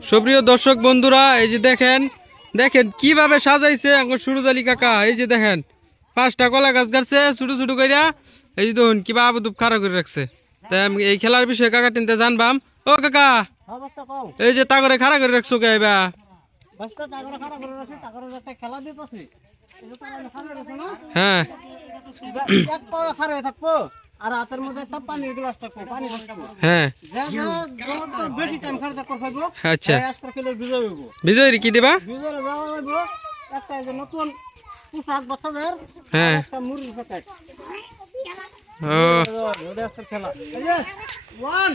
সুপ্রিয় দর্শক বন্ধুরা, এই যে দেখেন দেখেন কিভাবে সাজাইছে সুরজ আলী কাকা। এই যে দেখেন 5টা কলা গাছ গাছছে ছোট ছোট কইরা। এই যে দেখুন কিবা আবুদুব খাড়া করে রাখছে। তাই আমি এই খেলার বিষয়ে কাকা টিনতে জানবাম। ও কাকা, এই যে তাগরে খাড়া করে রাখছো কে এবার? হ্যাঁ আর হাতের মধ্যে একটা পানির গ্লাস থাকবো, পানি হ্যাঁ বেশি টাইম খারাপ করবো। আচ্ছা, বিজয় হইব। বিজয় কি দিবা? বিজয় যাওয়া হইব একটা নতুন পোশাক বাচ্চাদের, হ্যাঁ একটা মুরগির প্যাকেট। ও খেলা ওয়ান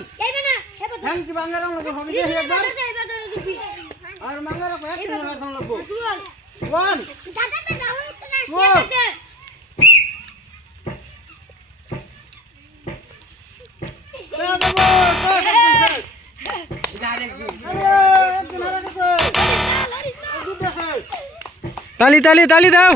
থ্যাংক ইউ বাংলা আর বাংলা ওয়ান তালি তালি তালি দাও।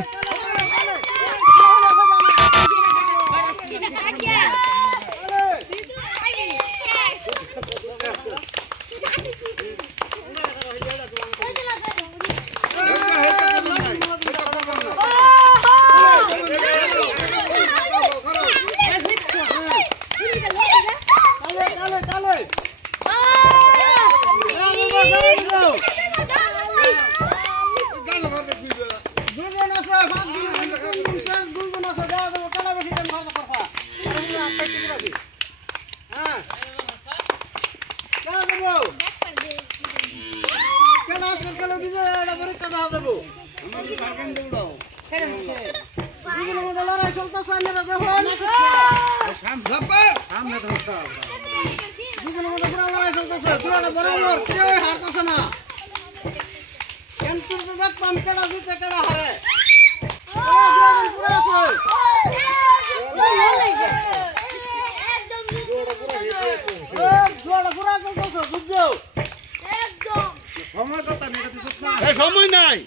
সময় নাই।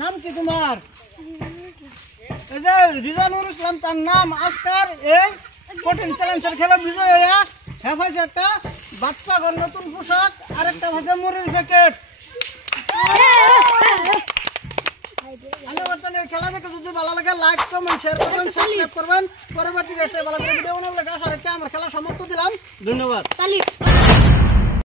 নাম কি তোমার? রিজানুর ইসলাম তার নাম। আজকার এই কঠিন চ্যালেঞ্জের খেলা বিজয় হইয়া হেফাইছে একটা বাচ্চা ঘর নতুন পোশাক আর একটা ভাষা মুড়ির প্যাকেট। খেলা দেখে যদি ভালো লাগে লাইক কমেন্ট শেয়ার করবেন, সাবস্ক্রাইব করবেন। পরবর্তী ভিডিও বানানোর লেগে আশা রাখছি। আমার খেলা সমাপ্ত দিলাম। ধন্যবাদ।